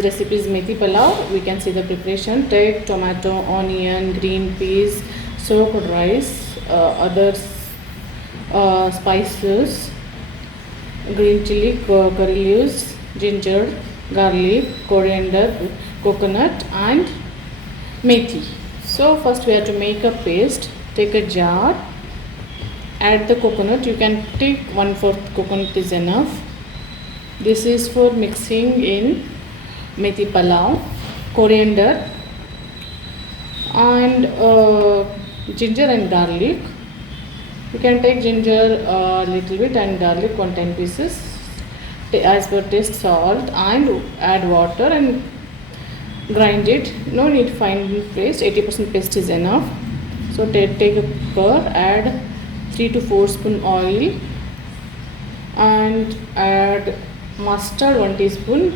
This recipe is Methi Pulao. We can see the preparation. Take tomato, onion, green peas, soaked rice, other spices, green chili, curry leaves, ginger, garlic, coriander, coconut and methi. So first we have to make a paste. Take a jar, add the coconut. You can take 1/4 coconut is enough. This is for mixing in methi pulao, coriander and ginger and garlic. You can take ginger a little bit and garlic 110 pieces as per taste, salt and add water and grind it. No need fine paste, 80% paste is enough. So take a cooker, add 3 to 4 spoon oil and add mustard 1 teaspoon,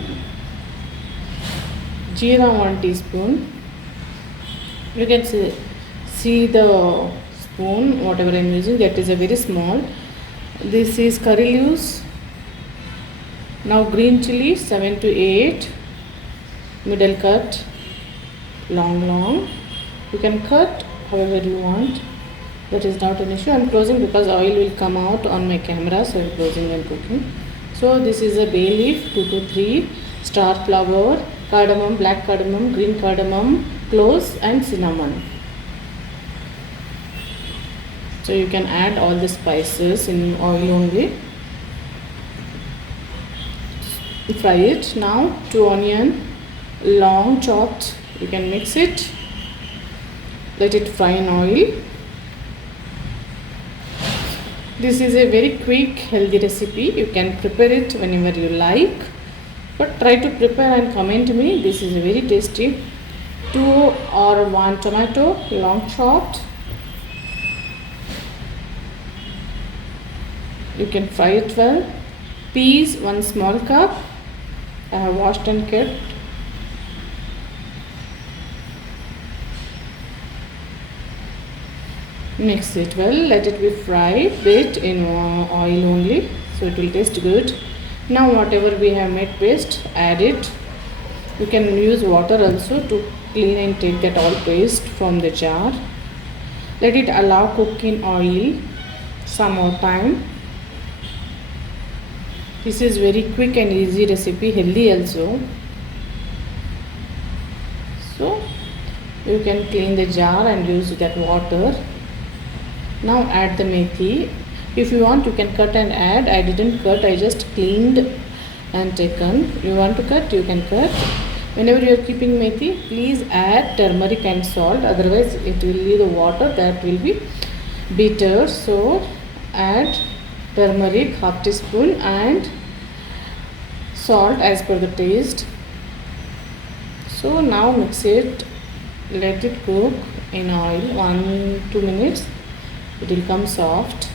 jeera 1 teaspoon. You can see the spoon, whatever I am using, that is a very small. This is curry leaves. Now green chili 7 to 8, middle cut, long. You can cut however you want, that is not an issue. I am closing because oil will come out on my camera, so I am closing and cooking. So this is a bay leaf 2 to 3, star flower, cardamom, black cardamom, green cardamom, cloves and cinnamon. So you can add all the spices in oil only. Fry it. Now 2 onion, long chopped. You can mix it. Let it fry in oil. This is a very quick healthy recipe. You can prepare it whenever you like, but try to prepare and comment me. This is a very tasty. 2 or 1 tomato, long chopped. You can fry it well. Peas 1 small cup. I have washed and kept. Mix it well. Let it be fried bit in oil only, so it will taste good. Now whatever we have made paste, add it. You can use water also to clean and take that all paste from the jar. Let it allow cook in oil some more time. This is very quick and easy recipe, healthy also. So you can clean the jar and use that water. Now add the methi. If you want, you can cut and add. I didn't cut, I just cleaned and taken. You want to cut, you can cut. Whenever you are keeping methi, please add turmeric and salt, otherwise it will leave the water that will be bitter. So add turmeric 1/2 teaspoon and salt as per the taste. So now mix it, let it cook in oil 1-2 minutes. It will come soft.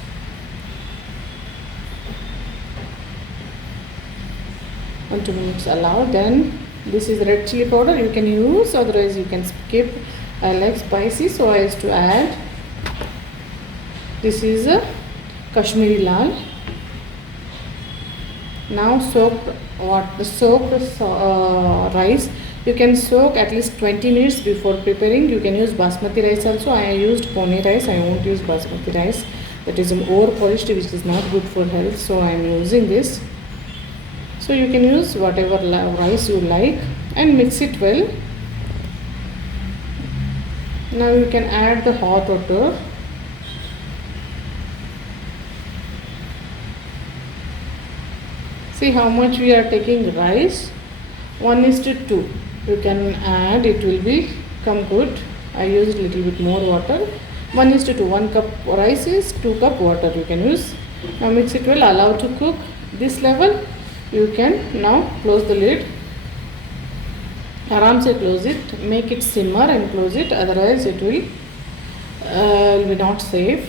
And 2 minutes allow. Then this is red chili powder, you can use, otherwise you can skip. I like spicy, so I used to add. This is a Kashmiri lal. Now soaked rice. You can soak at least 20 minutes before preparing. You can use basmati rice also. I used pone rice, I won't use basmati rice. That is over polished, which is not good for health, so I am using this. So you can use whatever rice you like and mix it well. Now you can add the hot water. See how much we are taking rice, 1:2. You can add, it will be come good. I used a little bit more water. 1:2. 1 cup rice is 2 cup water you can use. Now mix it well, allow to cook this level. You can now close the lid. Aram se close it, make it simmer and close it, otherwise it will be not safe.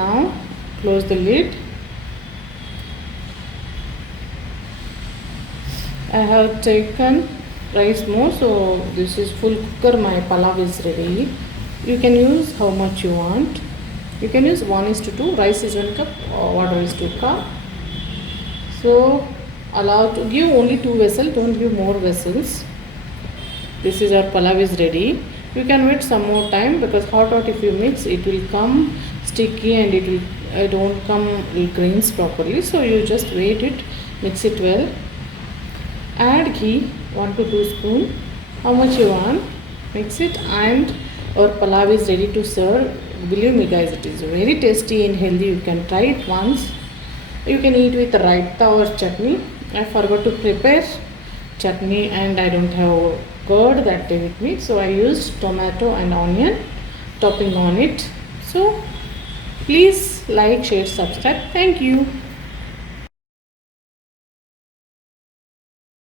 Now close the lid. I have taken rice more, so this is full cooker. My palav is ready. You can use how much you want. You can use 1:2. Rice is 1 cup, water is 2 cup. So allow to give only 2 vessels, don't give more vessels. This is our palav is ready. You can wait some more time because hot if you mix it will come sticky and it will don't come grains properly. So you just wait it, mix it well. Add ghee 1 to 2 spoon, how much you want, mix it, and our palav is ready to serve. Believe me guys, it is very tasty and healthy. You can try it once. You can eat with raita or chutney. I forgot to prepare chutney and I don't have curd that day with me, so I used tomato and onion topping on it. So please like, share, subscribe. Thank you.